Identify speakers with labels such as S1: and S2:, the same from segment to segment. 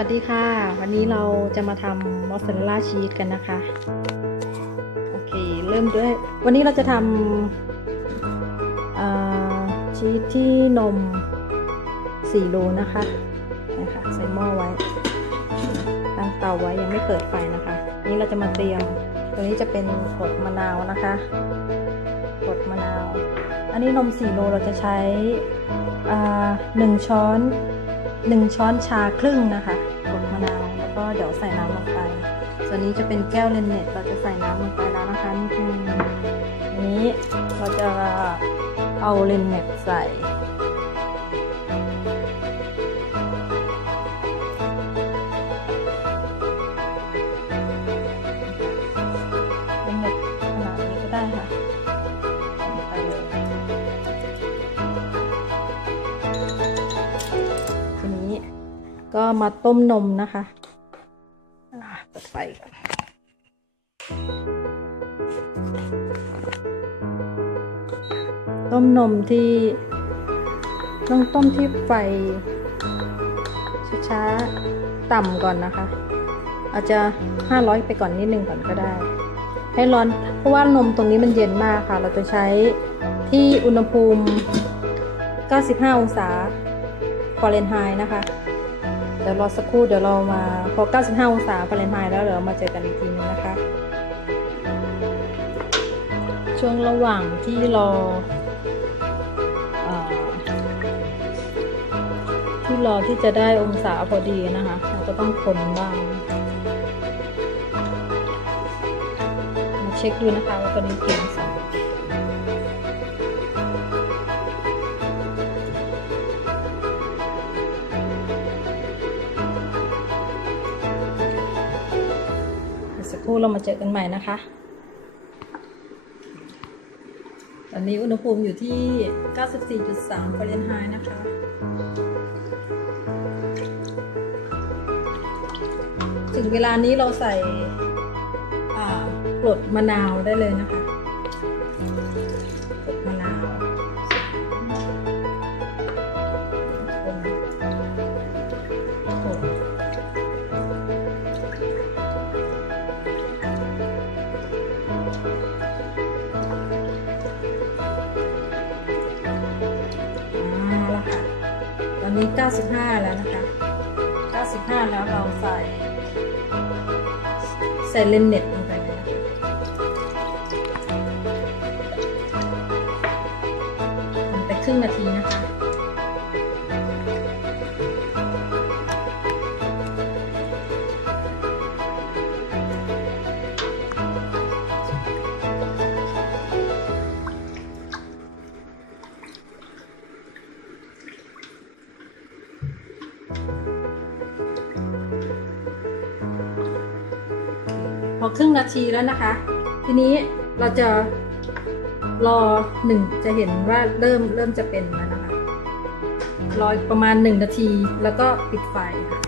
S1: วัสดีค่ะ วันนี้เราจะมาทำมอสซาเรลล่าชีสกันนะคะ โอเค เริ่มด้วย วันนี้เราจะทำชีสที่นม4โลนะคะนะคะใส่หม้อไว้ตั้งเตาไว้ยังไม่เปิดไฟนะคะ นี่เราจะมาเตรียม ตัวนี้จะเป็นกดมะนาวนะคะกดมะนาว อันนี้นม4โลเราจะใช้อ่าหนึ่งช้อนหนึ่งช้อนชาครึ่งนะคะ ก็เดี๋ยวใส่น้ำลงไป ส่วนนี้จะเป็นแก้วเลนเน็ตเราจะใส่น้ำลงไปแล้วนะคะนิดนึงนี้เราจะเอาเลนเน็ตใส่เลนเน็ตขนาดนี้ก็ได้ค่ะใส่เลยทีนี้ก็มาต้มนมนะคะ เปิดไฟก่อนต้มนมที่ต้องต้มที่ไฟช้าๆต่ำก่อนนะคะ อาจจะ 500 ไปก่อนนิดนึงก่อนก็ได้ ให้ร้อนเพราะว่านมตรงนี้มันเย็นมากค่ะ เราจะใช้ที่อุณหภูมิ 95 องศาฟาเรนไฮต์นะคะ เดี๋ยวรอสักครู่เดี๋ยวเรามาพอ 95 องศาฟาเรนไฮต์แล้วเดี๋ยวเรามาเจอกันอีกทีนึงนะคะ ช่วงระหว่างที่รอเออที่รอที่จะได้องศาพอดีนะคะเราก็ต้องคนบ้างมาเช็คดูนะคะว่าตอนนี้กี่อง ครู่เรามาเจอกันใหม่นะคะ ตอนนี้อุณหภูมิอยู่ที่ 94.3ฟาเรนไฮต์นะคะถึงเวลานี้เราใส่กรดมะนาวได้เลยนะคะกรด นี้ 95 แล้วนะคะ 95 แล้วเราใส่ ใส่เลนเน็ตลงไปเลยนะคะทำไปครึ่งนาทีนะ ครึ่งนาทีแล้วนะคะ ทีนี้เราจะรอหนึ่งจะเห็นว่าเริ่มเริ่มจะเป็นแล้วนะคะ รอประมาณหนึ่งนาทีแล้วก็ปิดไฟค่ะ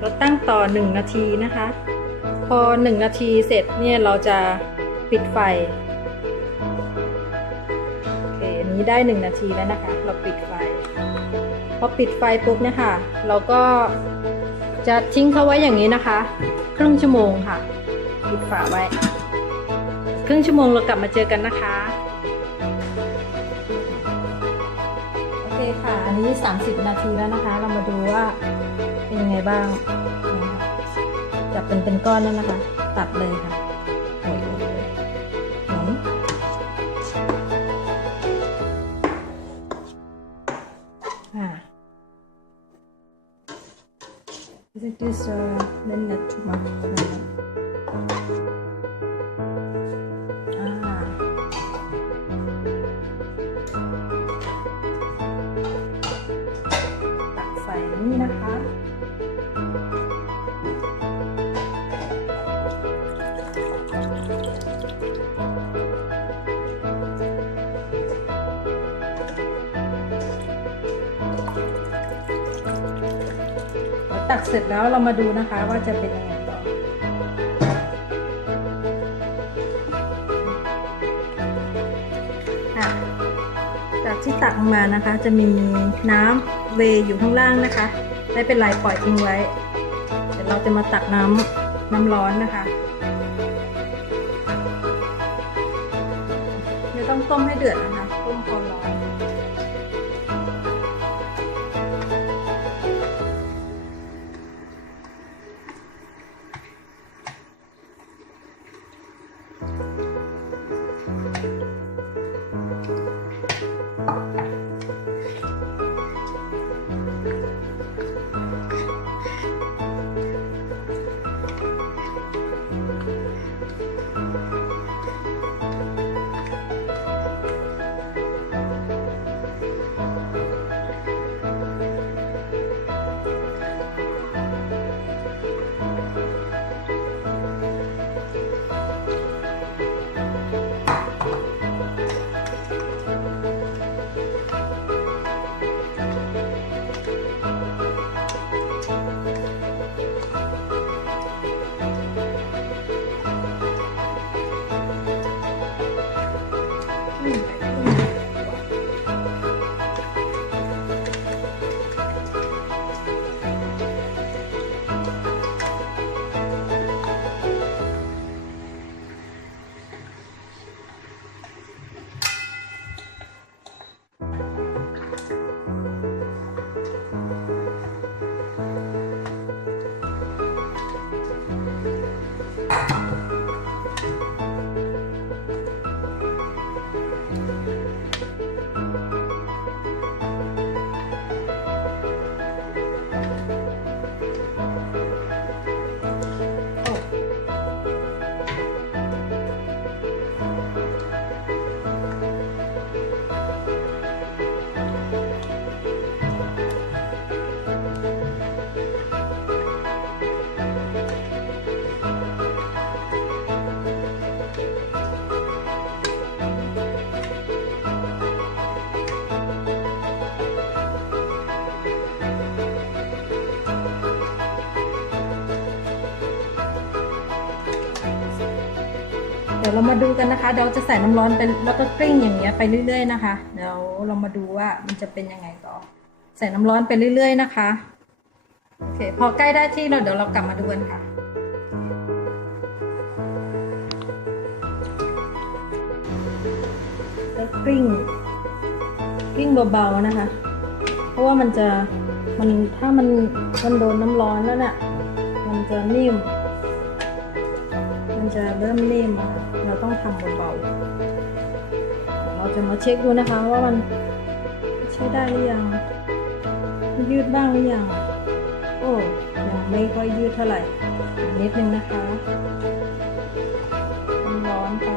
S1: เราตั้งต่อหนึ่งนาทีนะคะ พอหนึ่งนาทีเสร็จเนี่ยเราจะปิดไฟโอเคอันนี้ได้หนึ่งนาทีแล้วนะคะ เราปิดไฟพอปิดไฟปุ๊บเนี่ยค่ะ เราก็ จะทิ้งเขาไว้อย่างนี้นะคะ ครึ่งชั่วโมงค่ะปิดฝาไว้ ครึ่งชั่วโมงเรากลับมาเจอกันนะคะโอเคค่ะอันนี้ 30 นาทีแล้วนะคะ เรามาดูว่าเป็นยังไงบ้างนะคะจับเป็นเป็นก้อนแล้วนะคะ ตัดเลยค่ะ This is uh, too much. ตักเสร็จแล้วเรามาดูนะคะว่าจะเป็นยังไงต่อค่ะจากที่ตักออกมานะคะ จะมีน้ำเวย์อยู่ข้างล่างนะคะ ไม่เป็นไรปล่อยทิ้งไว้ เดี๋ยวเราจะมาตักน้ำน้ำร้อนนะคะ ไม่ต้องต้มให้เดือดนะคะ ดี๋ยวเรามาดูกันนะคะ เราจะใส่น้ำร้อนไปแล้วก็กลิ้งอย่างเงี้ยไปเรื่อย ๆ นะคะ เดี๋ยวเรามาดูว่ามันจะเป็นยังไงต่อ ใส่น้ำร้อนไปเรื่อย ๆ นะคะโอเคพอใกล้ได้ที่เราเดี๋ยวเรากลับมาดูกันค่ะแล้วกลิ้งกลิ้งเบาๆนะคะ เพราะว่ามันจะมันถ้ามันมันโดนน้ำร้อนแล้วน่ะมันจะนิ่ม มันจะเริ่มนิ่มอะค่ะ เราต้องทำเบาๆ เราจะมาเช็คดูนะคะว่ามันใช้ได้หรือยัง ยืดบ้างหรือยัง โอ้ยังไม่ค่อยยืดเท่าไหร่นิดนึงนะคะร้อนไป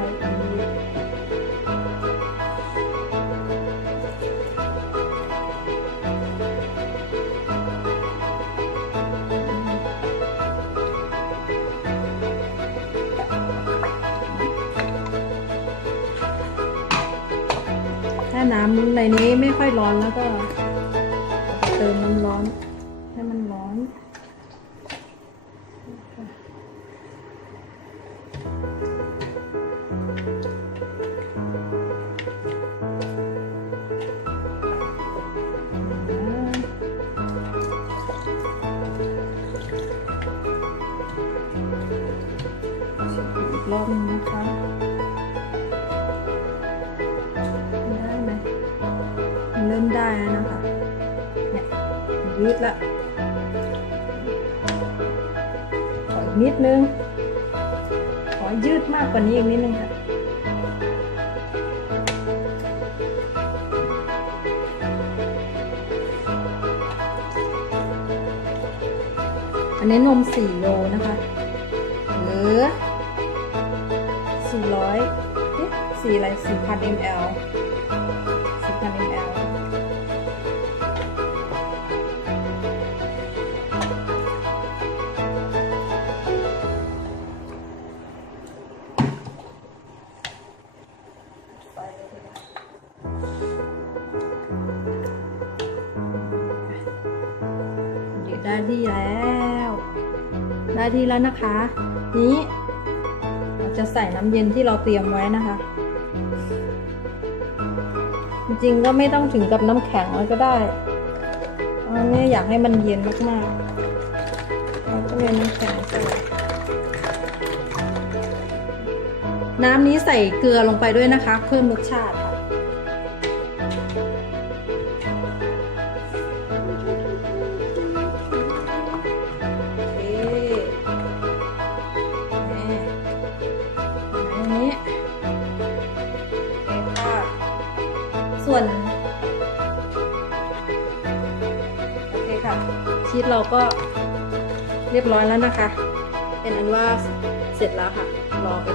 S1: าน้ำในนี้ไม่ค่อยร้อนแล้วก็ เติมน้ำร้อนให้มันร้อนรอบนึง ยืดละขออีกนิดนึง ขอยืดมากกว่านี้อีกนิดนึงค่ะอันนี้นม 4 โลนะคะ หรือ 400เอ๊ะ4อะไร4,000 ml 4,000 ml ได้ที่แล้ว ได้ที่แล้วนะคะ นี้จะใส่น้ำเย็นที่เราเตรียมไว้นะคะ จริงๆก็ไม่ต้องถึงกับน้ำแข็งแล้ก็ได้อันนี้อยากให้มันเย็นมากๆเราก็เลยน้ำแข็งใส่น้ำนี้ใส่เกลือลงไปด้วยนะคะ เพิ่มรสชาติ ทิตเราก็เรียบร้อยแล้วนะคะ เป็นอันว่าเสร็จแล้วค่ะ รอไป